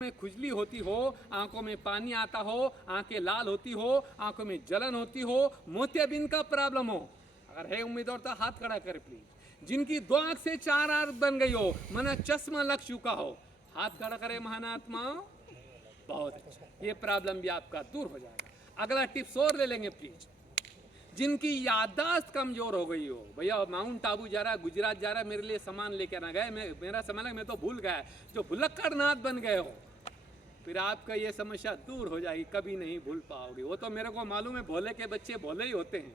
में खुजली होती हो, आंखों में पानी आता हो, आंखें लाल होती हो, आंखों में जलन होती हो, मोतियाबिंद का प्रॉब्लम हो, अगर है उम्मीदवार तो हाथ खड़ा करे प्लीज। जिनकी 2 आंख से 4 आंख बन गई हो, मना चश्मा लग चुका हो, हाथ खड़ा करे महानात्मा। बहुत अच्छा, ये प्रॉब्लम भी आपका दूर हो जाएगा। अगला टिप्स और ले लेंगे प्लीज। जिनकी याददाश्त कमजोर हो गई हो, भैया माउंट आबू जा रहा है, गुजरात जा रहा है, मेरे लिए सामान लेकर ना गए, मेरा सामान लगा, मैं तो भूल गया, जो भुलक्कड़ नाथ बन गए हो, फिर आपका ये समस्या दूर हो जाएगी, कभी नहीं भूल पाओगे। वो तो मेरे को मालूम है, भोले के बच्चे भोले ही होते हैं।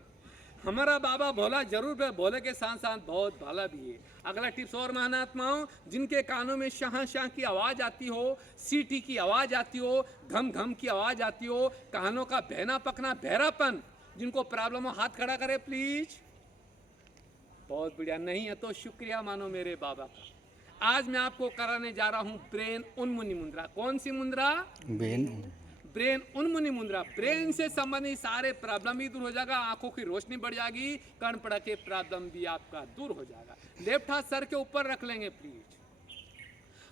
हमारा बाबा भोला जरूर है, भोले के साथ साथ बहुत भाला भी है। अगला टिप्स और महानात्माओं, जिनके कानों में शाह शाह की आवाज आती हो, सीटी की आवाज आती हो, घम घम की आवाज आती हो, कानों का बहना पकना, बहरापन, जिनको प्रॉब्लम हो हाथ खड़ा करे प्लीज। बहुत बढ़िया, नहीं है तो शुक्रिया मानो मेरे बाबा का। आज मैं आपको कराने जा रहा हूं ब्रेन उन्मुनि मुद्रा। कौन सी मुद्रा? ब्रेन उन्मुनि मुद्रा। ब्रेन से संबंधित सारे प्रॉब्लम भी दूर हो जाएगा, आंखों की रोशनी बढ़ जाएगी, कण पड़ा के प्रॉब्लम भी आपका दूर हो जाएगा। लेफ्ट हाथ सर के ऊपर रख लेंगे प्लीज।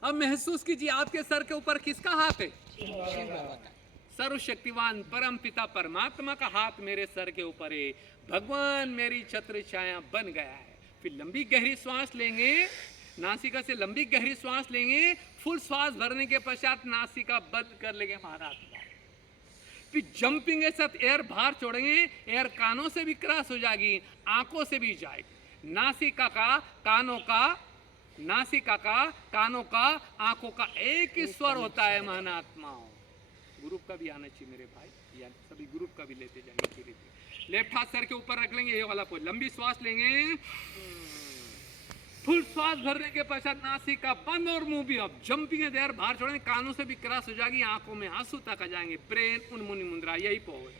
अब महसूस कीजिए आपके सर के ऊपर किसका हाथ है? सर्वशक्तिवान परम पिता परमात्मा का हाथ मेरे सर के ऊपर है। भगवान मेरी छत्र छाया बन गया है। फिर लंबी गहरी श्वास लेंगे, नासिका से लंबी गहरी श्वास लेंगे, फुल श्वास भरने के पश्चात नासिका बंद कर लेंगे महाराज। फिर जंपिंग के साथ एयर बाहर छोड़ेंगे, एयर कानों से भी क्रॉस हो जाएगी, आंखों से भी जाएगी। नासिका का कानों का, नासिका का कानों का, आंखों का एक ही स्वर होता है महानात्माओं। ग्रुप का भी आना चाहिए मेरे भाई, या सभी ग्रुप का भी लेते जाएंगे धीरे धीरे। लेफ्ट हाथ सर के ऊपर रख लेंगे, ये वाला कोई लंबी श्वास लेंगे, फुल श्वास भरने के पश्चात नासिका बंद और मुंह भी अब जंपिंग देर बाहर छोड़ेंगे, कानों से भी क्रॉस हो जाएगी, आंखों में आंसू तक आ जाएंगे। ब्रेन उन्मुनि मुद्रा, यही पोज।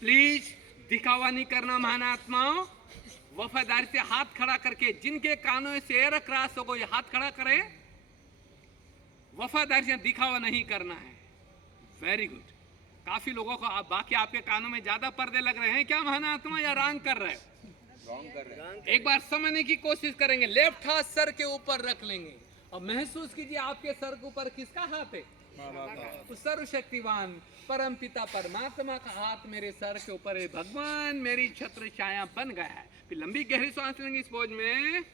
प्लीज दिखावा नहीं करना महानात्माओं, वफादारी से हाथ खड़ा करके, जिनके कानों से एयर क्रॉस हो गई हाथ खड़ा करें। वफादारी से दिखावा नहीं करना है। Very good. काफी लोगों को बाकी आपके कानों में ज्यादा पर्दे लग रहे हैं क्या महानात्मा, या रॉन्ग कर रहे हैं? एक बार समझने की कोशिश करेंगे। लेफ्ट हाथ सर के ऊपर रख लेंगे और महसूस कीजिए आपके सर के ऊपर किसका हाथ है? सर्वशक्तिवान परम पिता परमात्मा का हाथ मेरे सर के ऊपर है। भगवान मेरी छत्र छाया बन गया है। फिर लंबी गहरी सांस लेंगे इस पोज में।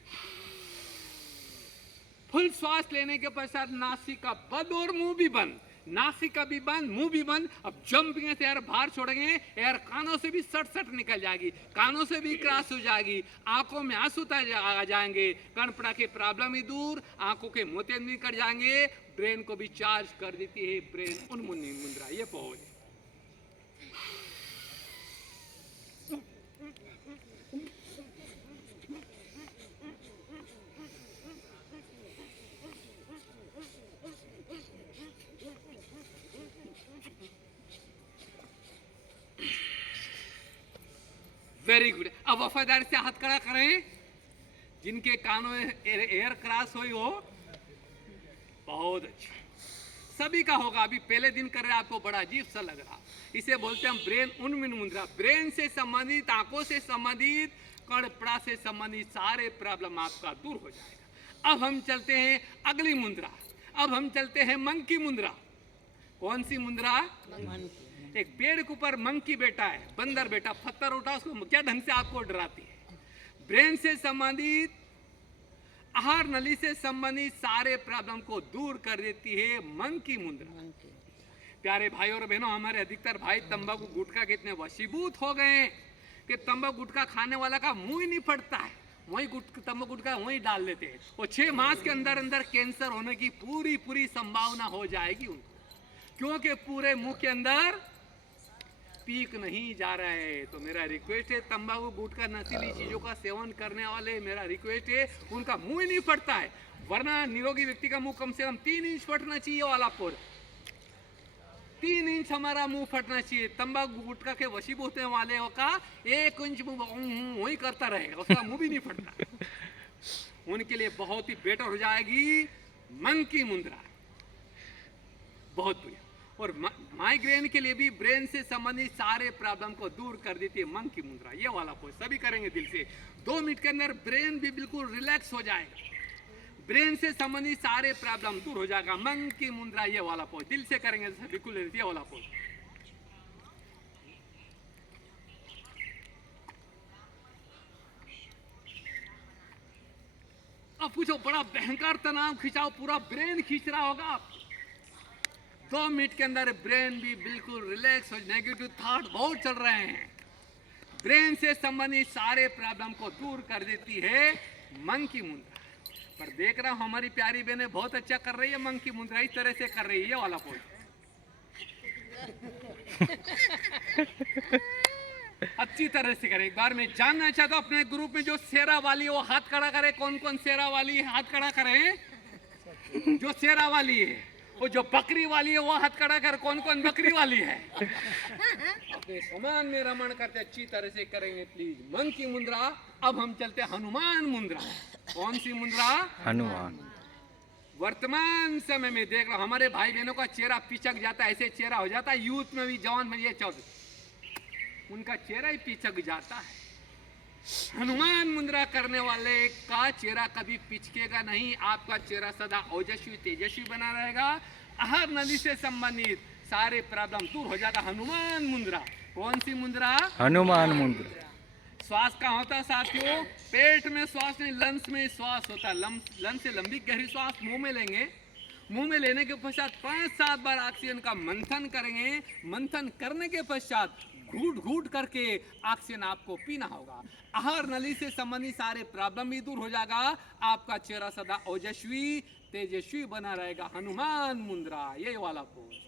फुल श्वास लेने के पश्चात नासिका बंद और मुंह भी बंद, नासिका भी बंद, मुंह भी बंद। अब जंपिंग से एयर बाहर छोड़ेंगे, एयर कानों से भी सट सट निकल जाएगी, कानों से भी क्रॉस हो जाएगी, आंखों में आंसू आ जाएंगे, कणपड़ा के प्रॉब्लम ही दूर, आंखों के मोतिया भी कट जाएंगे, ब्रेन को भी चार्ज कर देती है ब्रेन उन्मुनि मुद्रा। ये पोज। Very good. अब वफादारी से हाथ खड़ा करें, जिनके कानों में एयर क्रॉस हुई हो। बहुत अच्छा, सभी का होगा। अभी पहले दिन कर रहे आपको बड़ा अजीब सा लग रहा, इसे बोलते हैं ब्रेन उन्मुनि मुद्रा। ब्रेन से संबंधित, आंखों से संबंधित, कणपड़ा से संबंधित सारे प्रॉब्लम आपका दूर हो जाएगा। अब हम चलते हैं अगली मुद्रा। अब हम चलते हैं मंकी मुद्रा। कौन सी मुद्रा? एक पेड़ के ऊपर मंकी बैठा है, बंदर बैठा, पत्थर उठा, उसको क्या ढंग से आपको डराती है। ब्रेन से संबंधित, आहार नली से संबंधित सारे प्रॉब्लम को दूर कर देती है मंकी मुद्रा। प्यारे भाई और बहनों, हमारे अधिकतर भाई तंबाकू गुटखा के इतने वशीभूत हो गए कि तंबाकू गुटखा खाने वाला का मुंह ही नहीं फटता है, वही तंबाकू गुटखा वही डाल देते हैं, और 6 मास के अंदर अंदर कैंसर होने की पूरी संभावना हो जाएगी उनको, क्योंकि पूरे मुंह के अंदर पीक नहीं जा रहा है। तो मेरा रिक्वेस्ट है, तंबाकू गुटखा नशीली चीजों का सेवन करने वाले, मेरा रिक्वेस्ट है, उनका मुंह ही नहीं फटता है, वरना निरोगी व्यक्ति का मुंह कम से कम 3 इंच फटना चाहिए। वाला पर 3 इंच हमारा मुंह फटना चाहिए। तंबाकू गुटखा के वशीभूत होने वाले का 1 इंच मुंह वही करता रहेगा, उसका मुंह भी नहीं फटता। उनके लिए बहुत ही बेटर हो जाएगी मंकी मुद्रा। बहुत बढ़िया। और माइग्रेन के लिए भी ब्रेन से संबंधित सारे प्रॉब्लम को दूर कर देती है मंकी मुद्रा, ये वाला पोज सभी करेंगे दिल से। 2 मिनट के अंदर ब्रेन भी बिल्कुल रिलैक्स हो जाएगा, ब्रेन से संबंधित सारे प्रॉब्लम दूर हो जाएगा। मंकी मुद्रा ये वाला पोज दिल से करेंगे बिल्कुल, ये वाला पोज। अब पूछो, बड़ा भयंकर तनाव खिंचाव, पूरा ब्रेन खींच रहा होगा आप। 2 मिनट के अंदर ब्रेन भी बिल्कुल रिलैक्स हो, नेगेटिव थॉट बहुत चल रहे हैं, ब्रेन से संबंधित सारे प्रॉब्लम को दूर कर देती है मंकी मुद्रा। पर देख रहा हूं हमारी प्यारी बहनें बहुत अच्छा कर रही है मंकी मुद्रा, इस तरह से कर रही है, ये वाला पोज। अच्छी तरह से करे। एक बार मैं जानना चाहता हूं अपने ग्रुप में जो शेरा वाली है वो हाथ खड़ा करे। कौन कौन शेरा वाली है, हाथ खड़ा करे। जो शेरा वाली है, वो जो बकरी वाली है वो हाथ खड़ा कर। कौन कौन बकरी वाली है। अपने समान में रमण करते अच्छी तरह से करेंगे प्लीज मंकी मुद्रा। अब हम चलते हनुमान मुद्रा। कौन सी मुद्रा, हनुमान। वर्तमान समय में देख रहा हमारे भाई बहनों का चेहरा पिचक जाता है, ऐसे चेहरा हो जाता है, यूथ में भी जवान में ये चौधरी उनका चेहरा ही पिचक जाता है। हनुमान मुद्रा करने वाले का चेहरा कभी पिचकेगा नहीं, आपका चेहरा सदा ओजस्वी तेजस्वी बना रहेगा। आहार नली से संबंधित सारे प्रॉब्लम दूर हो जाएगा। हनुमान मुद्रा। कौन सी मुद्रा, हनुमान मुद्रा। श्वास का होता है साथियों, पेट में श्वास नहीं, लंग्स में श्वास होता है। लंग्स से लंबी गहरी श्वास मुंह में लेंगे, मुंह में लेने के पश्चात 5-7 बार ऑक्सीजन का मंथन करेंगे। मंथन करने के पश्चात घूट घूट करके ऑक्सीजन आपको पीना होगा। आहार नली से संबंधित सारे प्रॉब्लम भी दूर हो जाएगा, आपका चेहरा सदा ओजस्वी तेजस्वी बना रहेगा। हनुमान मुद्रा, ये वाला पोज।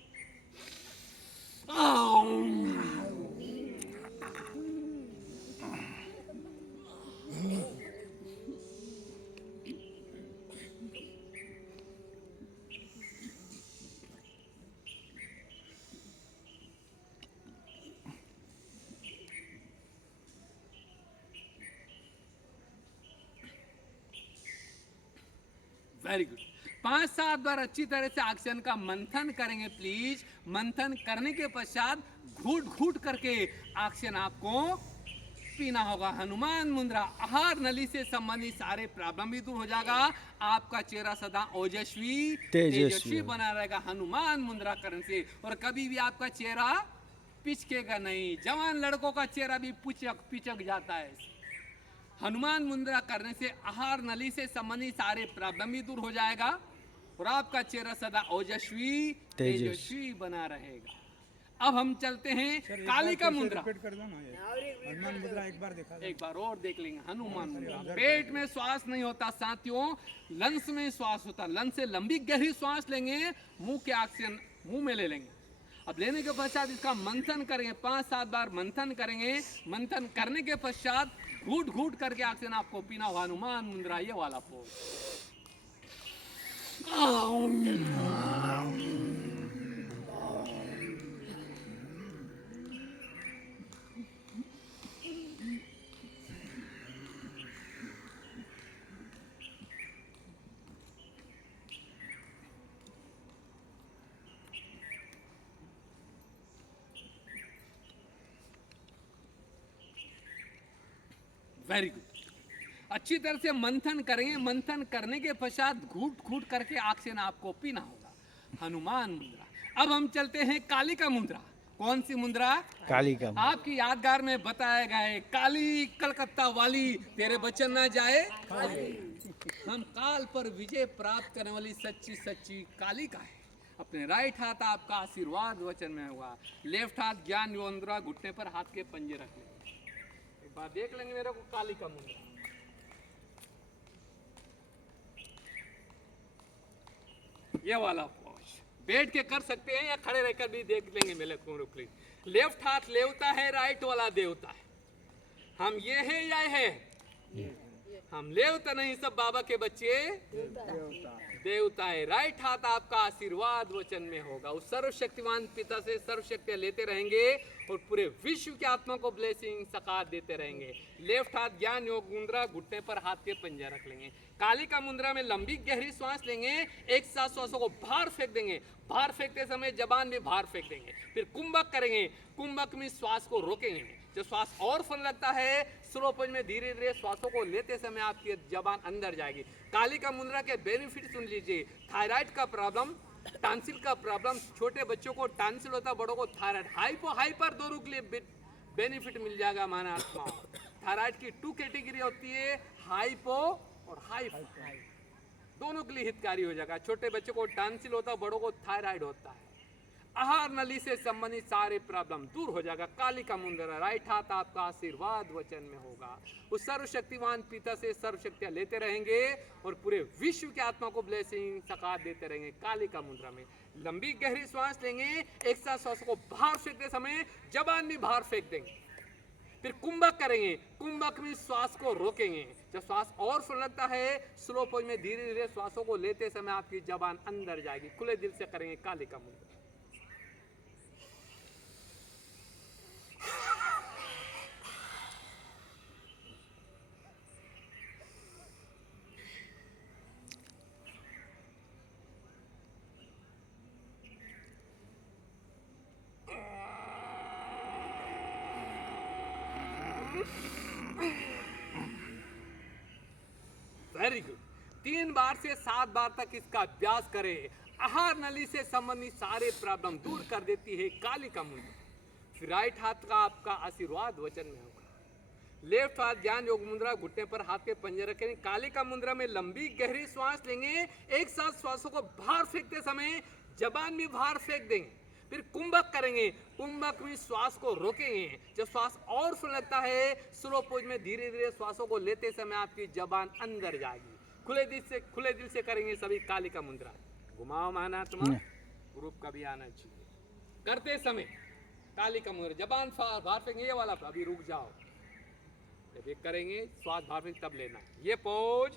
Very good. 5-7 बार अच्छी तरह से ऑक्सीजन का मंथन करेंगे प्लीज। मंथन करने के पश्चात घूट घूट करके ऑक्सीजन आपको पीना होगा। हनुमान मुद्रा। आहार नली से संबंधित सारे प्रॉब्लम भी दूर हो जाएगा, आपका चेहरा सदा ओजस्वी तेजस्वी बना रहेगा हनुमान मुद्रा करने से। और कभी भी आपका चेहरा पिचकेगा नहीं। जवान लड़कों का चेहरा भी पिचक जाता है। हनुमान मुद्रा करने से आहार नली से संबंधित सारे प्रॉब्लम भी दूर हो जाएगा और आपका चेहरा सदा ओजस्वी तेजस्वी बना रहेगा। अब हम चलते हैं कालिका मुद्रा। हनुमान मुद्रा एक बार और देख लेंगे। हनुमान मुद्रा। पेट में श्वास नहीं होता साथियों, लंग्स में श्वास होता। लंग्स से लंबी गहरी श्वास लेंगे, मुंह के ऑक्सीजन मुंह में ले लेंगे। अब लेने के पश्चात इसका मंथन करेंगे, 5-7 बार मंथन करेंगे। मंथन करने के पश्चात घूट घूट करके ऑक्सीजन आपको पीना होगा। हनुमान मुद्रा, ये वाला पोज। Very good. अच्छी तरह से मंथन करेंगे। मंथन करने के पश्चात घूट घूट करके ऑक्सीजन आपको पीना होगा। हनुमान मुद्रा। अब हम चलते हैं कालिका मुद्रा। कौन सी मुद्रा, कालिका। आपकी यादगार में बताया गया है, काली कलकत्ता वाली तेरे बचन ना जाए। हम काल पर विजय प्राप्त करने वाली सच्ची सच्ची कालिका है। अपने राइट हाथ आपका आशीर्वाद वचन में होगा, लेफ्ट हाथ ज्ञान योन्द्रा, घुटने पर हाथ के पंजे रख लेंगे। बात देख लेंगे मेरे को कालिका मुद्रा। ये वाला पोज बैठ के कर सकते हैं या खड़े रहकर भी देख लेंगे मेरे को। लेफ्ट हाथ लेवता है, राइट वाला देवता है। हम ये है या है, हम लेवता नहीं, सब बाबा के बच्चे देवता है। राइट हाथ आपका आशीर्वाद वचन में होगा। उस सर्वशक्तिमान पिता से सर्वशक्तियां लेते रहेंगे और पूरे विश्व की आत्मा को ब्लेसिंग सकात देते रहेंगे। लेफ्ट हाथ ज्ञान योग मुद्रा, घुटने पर हाथ के पंजा रख लेंगे। काली का मुद्रा में लंबी गहरी सांस लेंगे, एक साथ सांसों को बाहर फेंक देंगे। बाहर फेंकते समय जबान में बाहर फेंक देंगे। फिर कुंभक करेंगे, कुंभक में श्वास को रोकेंगे। जब श्वास और फन लगता है, स्लो पोज में धीरे धीरे श्वासों को लेते समय आपकी जबान अंदर जाएगी। काली का मुद्रा के बेनिफिट सुन लीजिए। थायराइड का प्रॉब्लम, टांसिल का प्रॉब्लम, छोटे बच्चों को टांसिल होता है, बड़ों को थायराइड, हाइपो हाइपर दोनों के लिए बेनिफिट मिल जाएगा। माना आत्मा थायराइड की 2 कैटेगरी होती है, हाइपो और हाइपो, दोनों के लिए हितकारी हो जाएगा। छोटे बच्चों को टांसिल होता है, बड़ों को थायराइड होता है। आहार नली से संबंधित सारे प्रॉब्लम दूर हो जाएगा। काली का मुद्रा, राइट हाथ आपका आशीर्वाद वचन में होगा। उस सर्वशक्तिमान पिता से सर्वशक्तियां लेते रहेंगे और पूरे विश्व की आत्मा को ब्लेसिंग सकात देते रहेंगे। काली का मुद्रा में लंबी गहरी सांस लेंगे, एक साथ सांसों को बाहर फेंकते समय जबान में बाहर फेंक देंगे। फिर कुंभक करेंगे, कुंभक में श्वास को रोकेंगे। जब श्वास और फुल लगता है, स्लो पोज में धीरे धीरे श्वासों को लेते समय आपकी जबान अंदर जाएगी। खुले दिल से करेंगे काली का मुद्रा। Very good. 3 बार से 7 बार तक इसका अभ्यास करें। आहार नली से संबंधित सारे प्रॉब्लम दूर कर देती है काली का मुद्रा। फिर राइट हाथ का आपका आशीर्वाद वचन में होगा। लेफ्ट हाथ ज्ञान योग मुद्रा, घुटने पर हाथ के पंजे रखेंगे। काली का मुद्रा में लंबी गहरी सांस लेंगे, एक साथ श्वासों को बाहर फेंकते समय जबान में बाहर फेंक देंगे। फिर कुंभक करेंगे, कुंभक में श्वास को रोकेंगे। जब श्वास और फुल लगता है, स्लो पोज में धीरे धीरे श्वासों को लेते समय आपकी जबान अंदर जाएगी। खुले दिल से करेंगे सभी काली का मुद्रा। घुमाओ महानात्मा, ग्रुप का भी आना चाहिए। करते समय काली का मुद्रा, जबान बाहर फेंकेंगे, ये वाला अभी रुक जाओ। जब ये करेंगे श्वास बाहर फेंक तब लेना ये पोज।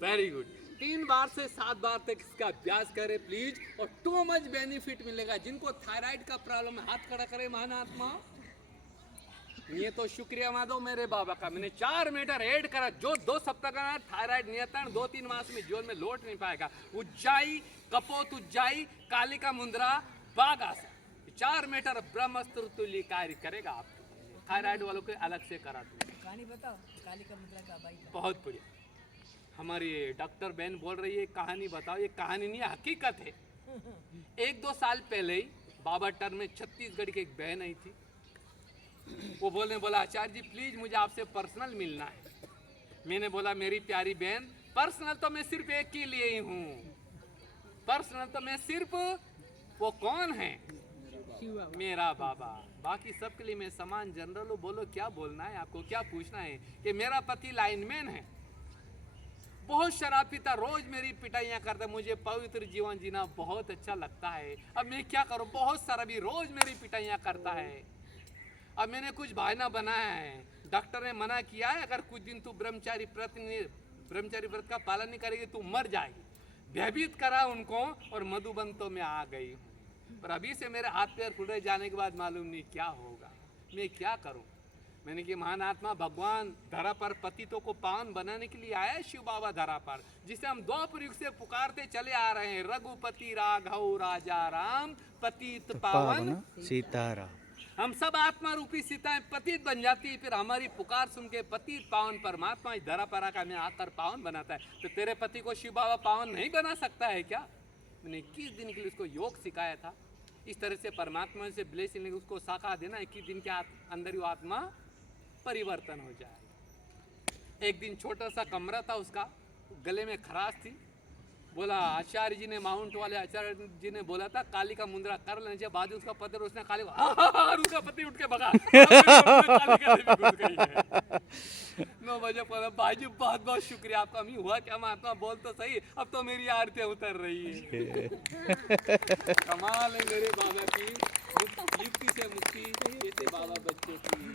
Very good. 3 बार से 7 बार तक इसका अभ्यास करें प्लीज, और टू मच बेनिफिट मिलेगा। जिनको थायराइड का प्रॉब्लम है हाथ खड़ा करें महानात्मा। ये तो शुक्रिया माधो मेरे बाबा का, मैंने 4 मीटर ऐड करा। जो 2 सप्ताह का थायराइड नियंत्रण 2-3 मास में जीवन में लौट नहीं पाएगा। उज्जाई कपोत उज्जाई काली का मुद्रा बाग आसन 4 मीटर ब्रह्मस्त्र तुल्य कार्य करेगा। आपको थायराइड वालों को अलग से करा दूंगा। कहानी बताओ काली का मुद्रा का भाई। बहुत बढ़िया। हमारी डॉक्टर बहन बोल रही है कहानी बताओ। ये कहानी नहीं है, हकीकत है। 1-2 साल पहले ही बाबा टर्न में छत्तीसगढ़ की एक बहन आई थी। वो बोला आचार्य जी प्लीज मुझे आपसे पर्सनल मिलना है। मैंने बोला मेरी प्यारी बहन, पर्सनल तो मैं सिर्फ एक के लिए ही हूँ। पर्सनल तो मैं सिर्फ, वो कौन है? मेरा बाबा। बाकी सबके लिए मैं समान जनरल हूँ। बोलो क्या बोलना है आपको, क्या पूछना है? कि मेरा पति लाइनमैन है, बहुत शराब पीता, रोज मेरी पिटाइयाँ करता है। मुझे पवित्र जीवन जीना बहुत अच्छा लगता है। अब मैं क्या करूँ, बहुत सारा भी रोज मेरी पिटाइयाँ करता है। अब मैंने कुछ बहाना बनाया है। डॉक्टर ने मना किया है अगर कुछ दिन तू ब्रह्मचारी व्रत का पालन नहीं करेगी तू मर जाएगी। भयभीत करा उनको और मधुबन तो मैं आ गई हूँ। पर अभी से मेरे हाथ पैर फुल जाने के बाद मालूम नहीं क्या होगा, मैं क्या करूँ। मैंने कि महान आत्मा भगवान धरा पर पतितों को पावन बनाने के लिए आया शिव बाबा धरा पर, जिसे हम 2 युग से पुकारते चले आ रहे हैं। रघुपति राघव राजा राम पतित पावन सीताराम। हम सब आत्मा रूपी सीताएं पतित बन जाती है। फिर हमारी पुकार सुन के पतित पावन परमात्मा इस धरा पर आकर हमें आकर पावन बनाता है। तो तेरे पति को शिव बाबा पावन नहीं बना सकता है क्या? मैंने 21 दिन के लिए उसको योग सिखाया था। इस तरह से परमात्मा से ब्लेसिंग उसको साखा देना। 21 दिन के अंदर ही आत्मा परिवर्तन हो जाए। एक दिन छोटा सा कमरा था उसका, गले में खराश थी। बोला आचार्य जी ने, माउंट वाले आचार्य जी ने बोला था काली का मुंद्रा कर लेने के बाद उसका पति, उसने काली को उसका पति उठ के भगा। काली का भी घुस गई है। 9 बजे पर भाई जी बहुत बहुत शुक्रिया आपका। मैं हुआ क्या महात्मा, बोल तो सही, अब तो मेरी आरती उतर रही है। कमाल है मेरे बाबा की, युक्ति से मुक्ति जैसे बाबा बच्चों की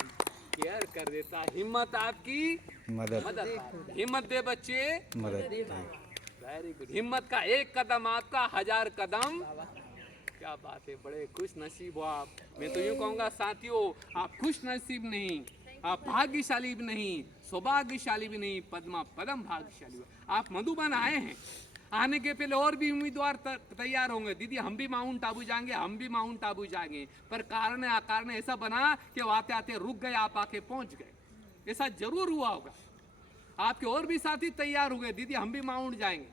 केयर कर देता। हिम्मत आपकी मदद हिम्मत दे बच्चे, मदद वेरी गुड। हिम्मत का एक कदम आपका 1000 कदम। क्या बात है, बड़े खुश नसीब हो आप। मैं तो यूँ कहूँगा साथियों, आप खुश नसीब नहीं, आप भाग्यशाली भी नहीं, सौभाग्यशाली भी नहीं, पदम भाग्यशाली हो। आप मधुबन आए हैं, आने के पहले और भी उम्मीदवार तैयार होंगे, दीदी हम भी माउंट आबू जाएंगे, हम भी माउंट आबू जाएंगे, पर कारण आकार ने ऐसा बना कि वो आते आते रुक गए, आप आके पहुंच गए। ऐसा जरूर हुआ होगा। आपके और भी साथी तैयार हुए, दीदी हम भी माउंट जाएंगे,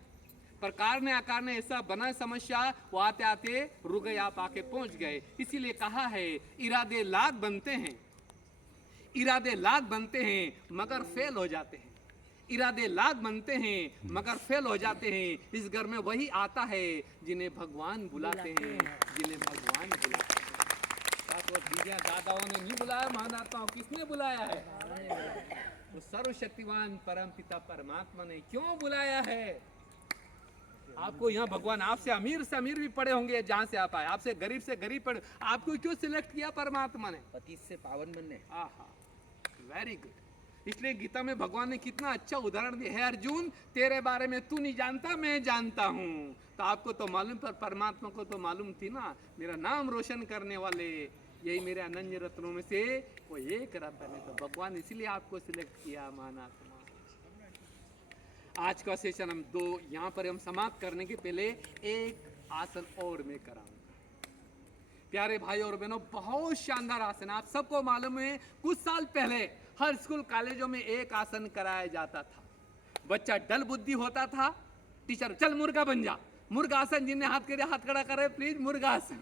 पर कारण आकार ने ऐसा बना समस्या, वो आते आते रुक गए, आप आके पहुंच गए। इसीलिए कहा है इरादे लाख बनते हैं, इरादे लाख बनते हैं मगर फेल हो जाते हैं। इरादे लाख बनते हैं मगर फेल हो जाते हैं। इस घर में वही आता है जिन्हें भगवान बुलाते हैं, जिन्हें भगवान बुलाते हैं। तो दीदियां दादाओं ने नहीं बुलाया, महादाताओं किसने बुलाया है? तो सर्वशक्तिवान परम पिता परमात्मा ने क्यों बुलाया है आपको। यहाँ भगवान आपसे अमीर भी पड़े होंगे जहाँ से आप आए, आपसे गरीब पड़े, आपको क्यों सिलेक्ट किया परमात्मा ने? पति से पावन बनने। आहा, वेरी गुड। इसलिए गीता में भगवान ने कितना अच्छा उदाहरण दिया है, अर्जुन तेरे बारे में तू नहीं जानता, मैं जानता हूँ। तो आपको तो मालूम, पर परमात्मा को तो मालूम थी ना, मेरा नाम रोशन करने वाले यही मेरे अनन्य रत्नों में से वो एक रत्न है। तो भगवान इसीलिए आपको सिलेक्ट किया महानात्मा। आज का सेशन हम 2 यहाँ पर हम समाप्त करने के पहले एक आसन और मैं कराऊंगा। प्यारे भाई और बहनों, बहुत शानदार आसन। आप सबको मालूम है कुछ साल पहले हर स्कूल कॉलेजों में एक आसन कराया जाता था। बच्चा डल बुद्धि होता था, टीचर चल मुर्गा बन जा, मुर्गा आसन। जिन्हें हाथ करे हाथ खड़ा करे प्लीज, मुर्गा आसन।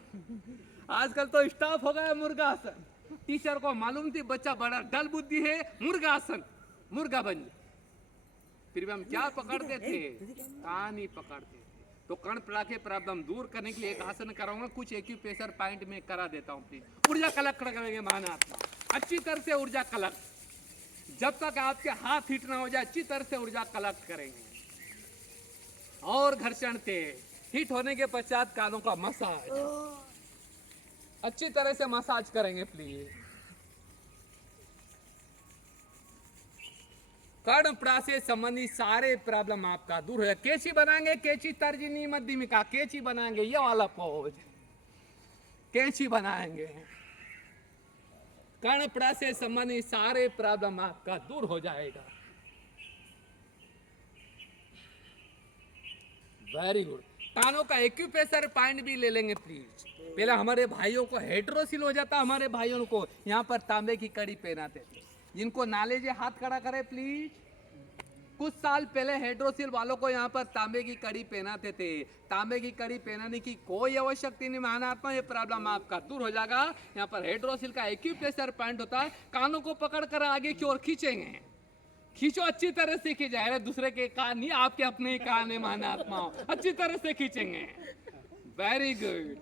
आजकल तो स्टाफ हो गया मुर्गा आसन। टीचर को मालूम थी बच्चा बड़ा डल बुद्धि है, मुर्गा आसन, मुर्गा बन जा। फिर भी हम क्या पकड़ते थे? कान ही पकड़ते थे। तो कर्ण पड़ा के प्रॉब्लम दूर करने के लिए एक आसन कराऊंगा, कुछ एक्यूप्रेशर पॉइंट में करा देता हूँ प्लीज। ऊर्जा कलेक्ट करेंगे महानात्मा, अच्छी तरह से ऊर्जा कलेक्ट। जब तक आपके हाथ हिट ना हो जाए, अच्छी तरह से ऊर्जा कलेक्ट करेंगे। और घर्षण तेज, हिट होने के पश्चात कानों का मसाज, अच्छी तरह से मसाज करेंगे प्लीज। कर्ण पड़ा से संबंधित सारे प्रॉब्लम आपका दूर है। कैची बनाएंगे, कैची तर्जनी मध्यमिका, कैची बनाएंगे, ये वाला पोज कैची बनाएंगे। कर्ण पड़ा से संबंधित सारे प्रॉब्लम आपका दूर हो जाएगा। Very good. कानों का एक्यूप्रेशर पॉइंट भी ले लेंगे प्लीज। पहले हमारे भाइयों को हेड्रोसिल हो जाता, हमारे भाइयों को यहाँ पर तांबे की कड़ी पहनाते थे। जिनको नॉलेज है हाथ खड़ा करे प्लीज। कुछ साल पहले हेड्रोसिल वालों को यहाँ पर तांबे की कड़ी पहनाते थे। तांबे की कड़ी पहनाने की कोई आवश्यकता नहीं महानात्मा, ये प्रॉब्लम आपका दूर हो जाएगा। यहाँ पर हेड्रोसिल का एक्यूप्रेशर पॉइंट होता है। कानों को पकड़ कर आगे की ओर खींचेंगे, खींचो अच्छी तरह से खींचे। अरे दूसरे के कान नहीं, आपके अपने ही कान है महानात्मा, अच्छी तरह से खींचेंगे। Very good.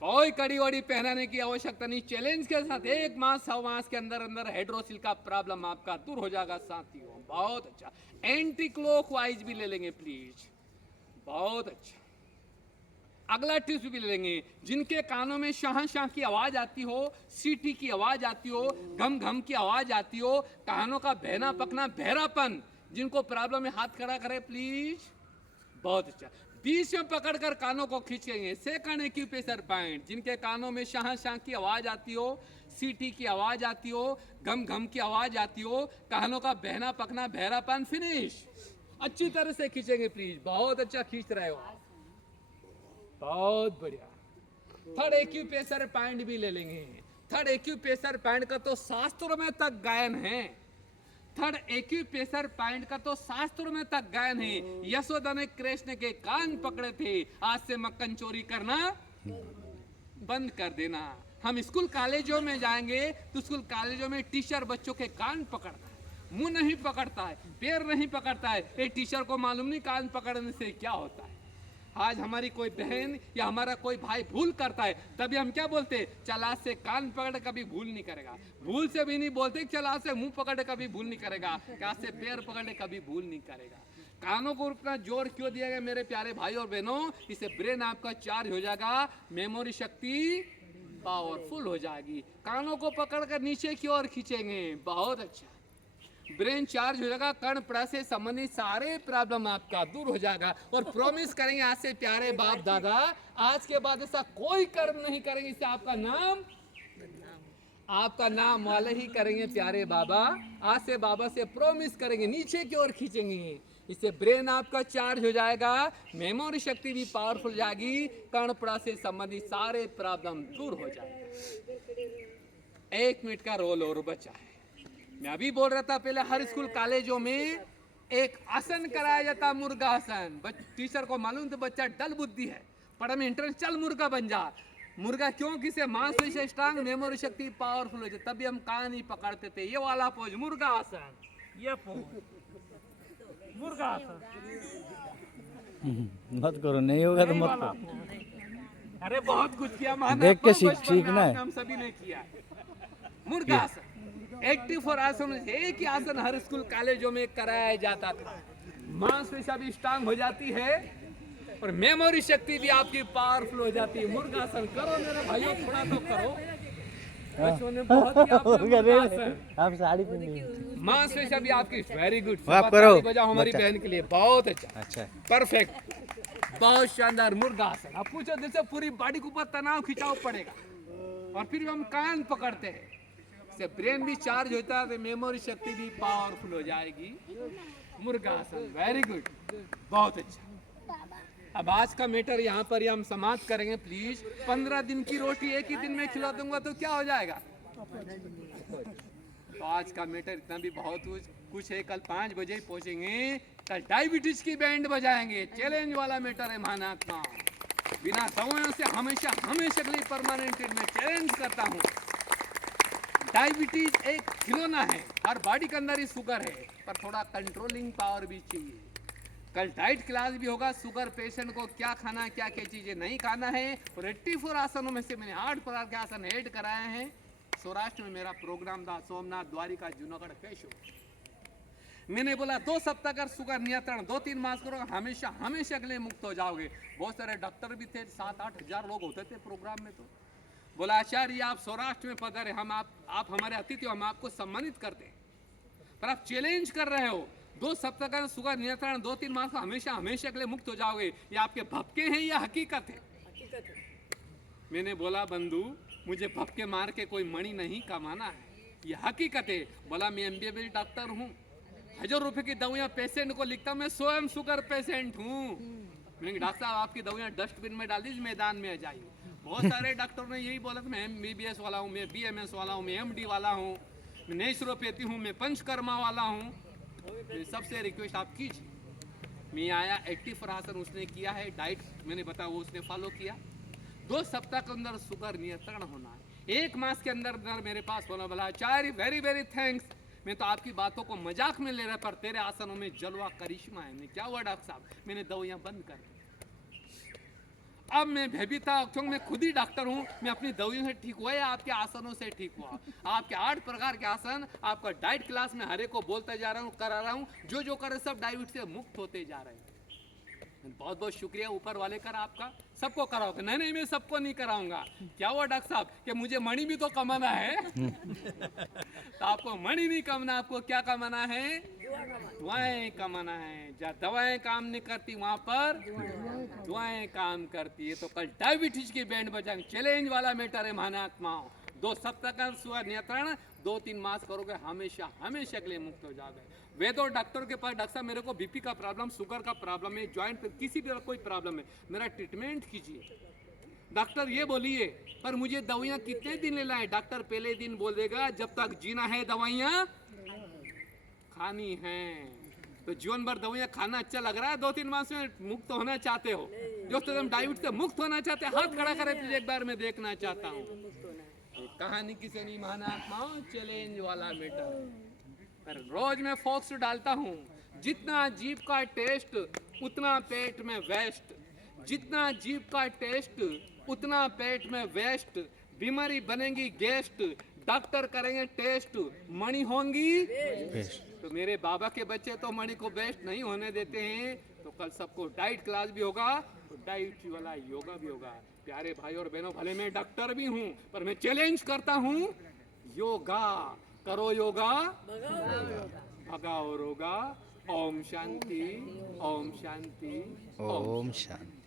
कोई कड़ी वड़ी पहनाने की आवश्यकता नहीं। चैलेंज के साथ 1 मास 1.5 मास के अंदर अंदर हेड्रोसिल का प्रॉब्लम आपका दूर हो जाएगा साथियों। बहुत अच्छा। एंटी क्लॉकवाइज भी ले लेंगे प्लीज, बहुत अच्छा। अगला टिप्स भी ले लेंगे। जिनके कानों में शाह शाह की आवाज आती हो, सीटी की आवाज आती हो, घम घम की आवाज आती हो, कानों का बहना पकना, बहरापन, जिनको प्रॉब्लम है हाथ खड़ा करे प्लीज। बहुत अच्छा। बीच में पकड़कर कानों को खींचेंगे। सेकंड एक्यूप्रेशर पॉइंट, जिनके कानों में शाह शाह की आवाज आती हो, सीटी की आवाज आती हो, घम घम की आवाज आती हो, कानों का बहना पकना, बहरापन, फिनिश। अच्छी तरह से खींचेंगे प्लीज। बहुत अच्छा खींच रहे हो, बहुत बढ़िया। थर्ड एक्यूप्रेशर पॉइंट भी ले लेंगे। थर्ड एक्यूप्रेशर पॉइंट का तो शास्त्रों में तक गायन है। थर्ड एक्यूप्रेशर पॉइंट का तो शास्त्रों में तक गायन है। यशोदा ने कृष्ण के कान पकड़े थे, आज से मक्खन चोरी करना बंद कर देना। हम स्कूल कॉलेजों में जाएंगे तो स्कूल कॉलेजों में टीचर बच्चों के कान पकड़ता है, मुंह नहीं पकड़ता है, पैर नहीं पकड़ता है। एक टीचर को मालूम नहीं कान पकड़ने से क्या होता है। आज हमारी कोई बहन या हमारा कोई भाई भूल करता है, तभी हम क्या बोलते हैं, चल आज से कान पकड़ कभी भूल नहीं करेगा। भूल से भी नहीं बोलते चल आज से मुंह पकड़ कभी भूल नहीं करेगा, आज से पैर पकड़ कभी भूल नहीं करेगा। कानों को इतना जोर क्यों दिया गया मेरे प्यारे भाई और बहनों? इससे ब्रेन आपका चार्ज हो जाएगा, मेमोरी शक्ति पावरफुल हो जाएगी। कानों को पकड़कर नीचे की ओर खींचेंगे, बहुत अच्छा, ब्रेन चार्ज हो जाएगा। कर्ण पड़ा से संबंधित सारे प्रॉब्लम आपका दूर हो जाएगा। और प्रॉमिस करेंगे आज से प्यारे बाप दादा, आज के बाद ऐसा कोई कर्म नहीं करेंगे इससे आपका नाम वाले ही करेंगे प्यारे बाबा। आज से बाबा से प्रॉमिस करेंगे, नीचे की ओर खींचेंगे, इससे ब्रेन आपका चार्ज हो जाएगा, मेमोरी शक्ति भी पावरफुल जाएगी, कर्णपड़ा से संबंधित सारे प्रॉब्लम दूर हो जाएंगे। 1 मिनट का रोल और बचा है। मैं अभी बोल रहा था, पहले हर स्कूल कॉलेजों में एक आसन कराया जाता, मुर्गा आसन। टीचर को मालूम था बच्चा डल बुद्धि है, पढ़ा में इंटरेस्ट, चल मुर्गा बन जा। मुर्गा क्यों? किसे मांसपेशी स्ट्रांग, मेमोरी शक्ति पावरफुल हो जाए, तभी हम कान ही पकड़ते थे। ये वाला पोज मुर्गा आसन, ये पोज मुर्गा आसन। मत करो, नहीं होगा तो मत करो। अरे बहुत कुछ किया, देख के सीखना है। हम सभी ने किया मुर्गा आसन। 84 आसन, एक ही आसन हर स्कूल कॉलेजों में कराया जाता था। मांसपेशियां भी स्ट्रांग हो जाती है और मेमोरी शक्ति भी आपकी पावरफुल हो जाती है। मुर्गा आसन करो मेरे भाइयों, थोड़ा तो करो। बच्चों ने बहुत किया मुर्गा आसन। आप साड़ी पहनी, मांसपेशियां भी आपकी वेरी गुड। आप करो, बजाओ हमारी बहन के लिए, बहुत अच्छा, अच्छा परफेक्ट, बहुत शानदार मुर्गा आसन। अब पूछो जैसे पूरी बॉडी के ऊपर तनाव खिंचाव पड़ेगा और फिर हम कान पकड़ते हैं, से ब्रेन भी चार्ज होता है, मेमोरी शक्ति भी पावरफुल हो जाएगी। मुर्गा आसन, वेरी गुड, बहुत अच्छा। अब आज का मैटर यहाँ पर हम समाप्त करेंगे प्लीज। 15 दिन की रोटी एक ही दिन में खिला दूंगा तो क्या हो जाएगा? तो आज का मैटर इतना भी बहुत कुछ है। कल 5 बजे ही पहुंचेंगे, कल डायबिटीज की बैंड बजाएंगे। चैलेंज वाला मैटर है महात्मा, बिना दवाओं से हमेशा के लिए परमानेंट ट्रीटमेंट चैलेंज करता हूँ। डायबिटीज एक खिलौना है, हर बॉडी के अंदर ही शुगर है, पर थोड़ा कंट्रोलिंग पावर भी चाहिए। कल डाइट क्लास भी होगा, शुगर पेशेंट को क्या खाना है, क्या क्या चीजें नहीं खाना है। और 84 आसनों में से मैंने 8 प्रकार के आसन ऐड कराए हैं। सौराष्ट्र में मेरा प्रोग्राम था, सोमनाथ, द्वारिका, जूनागढ़, पेशो। मैंने बोला 2 सप्ताह कर शुगर नियंत्रण 2-3 मास करो, हमेशा के लिए मुक्त हो जाओगे। बहुत सारे डॉक्टर भी थे, 7-8 हजार लोग होते थे प्रोग्राम में। तो बोला आचार्य आप सौराष्ट्र में पधारे, हम आप हमारे अतिथि हो, हम आपको सम्मानित करते हैं, पर आप चैलेंज कर रहे हो 2 सप्ताह का शुगर नियंत्रण 2-3 मास का हमेशा के लिए मुक्त हो जाओगे। ये आपके भपके हैं या हकीकत है? मैंने बोला बंधु, मुझे भपके मार के कोई मणि नहीं कमाना है, ये हकीकत है। बोला मैं MBBS डॉक्टर हूँ, 1000 रुपए की दवाइयाँ पेशेंट को लिखता, मैं स्वयं शुगर पेशेंट हूँ। मैंने डॉक्टर साहब आपकी दवाइयाँ डस्टबिन में डाल दीजिए, मैदान में आ जाइए। बहुत सारे डॉक्टरों ने यही बोला था, मैं MBBS वाला हूँ, मैं BMS वाला हूँ, मैं MD वाला हूँ, मैं नेचुरोपैथी हूँ, मैं पंचकर्मा वाला हूँ। सबसे रिक्वेस्ट आप कीजिए। मैं आया, 84 आसन उसने किया है, डाइट मैंने बताया वो उसने फॉलो किया। 2 सप्ताह के अंदर शुगर नियंत्रण होना है, 1 मास के अंदर मेरे पास होना। बोला आचार्य वेरी थैंक्स, मैं तो आपकी बातों को मजाक में ले रहा, पर तेरे आसनों में जलवा करिश्मा है। क्या हुआ डॉक्टर साहब? मैंने दवाइयाँ बंद कर दी। अब मैं भयभीत था, क्योंकि मैं खुद ही डॉक्टर हूँ। मैं अपनी दवाइयों से ठीक हुआ या आपके आसनों से ठीक हुआ? आपके 8 प्रकार के आसन आपका डाइट क्लास में हर एक को बोलता जा रहा हूँ, करा रहा हूँ। जो करे सब डायबिटीज से मुक्त होते जा रहे हैं। बहुत बहुत शुक्रिया ऊपर वाले कर आपका। सबको कराओगे? नहीं मैं सबको नहीं कराऊंगा। क्या हुआ डॉक्टर साहब कि मुझे मणि भी तो कमाना है। तो आपको मणि नहीं कमाना, आपको क्या कमाना है? दुआएं कमाना है। जहाँ दवाएं काम नहीं करती वहां पर दुआएं काम करती है। तो कल डायबिटीज की बैंड बजाएंगे। चैलेंज वाला मैटर है महात्माओं। 2 सप्ताह का शुगर नियंत्रण 2-3 मास करोगे, हमेशा के लिए मुक्त हो जाओगे। वेदो डॉक्टर के पास, डॉक्टर साहब मेरे को BP का प्रॉब्लम, शुगर का प्रॉब्लम है, ज्वाइंट पे किसी भी कोई प्रॉब्लम है, मेरा ट्रीटमेंट कीजिए। डॉक्टर ये बोलिए, पर मुझे दवाइयाँ कितने दिन लेना है? डॉक्टर पहले दिन बोल देगा जब तक जीना है दवाइयाँ खानी है। तो जीवन भर दवाइयाँ खाना अच्छा लग रहा है? 2-3 मास में मुक्त होना चाहते हो? जो तुम डायबिटीज से मुक्त होना चाहते हैं, हाथ खड़ा करे प्लीज, एक बार मैं देखना चाहता हूँ। कहानी किसी नहीं महात्मा, चैलेंज वाला मैटर। पर रोज मैं फोक्स डालता हूँ। जितना जीभ का टेस्ट उतना पेट में वेस्ट, जितना जीभ का टेस्ट उतना पेट में वेस्ट, बीमारी बनेगी गेस्ट, डॉक्टर करेंगे टेस्ट, मणि होंगी। तो मेरे बाबा के बच्चे तो मणि को बेस्ट नहीं होने देते हैं, तो कल सबको डाइट क्लास भी होगा, तो डाइट वाला योगा भी होगा। प्यारे भाई और बहनों, भले मैं डॉक्टर भी हूँ पर मैं चैलेंज करता हूँ, योगा करो, योगा भगाओ रोगा। ओम शांति, ओम शांति, ओम शांति।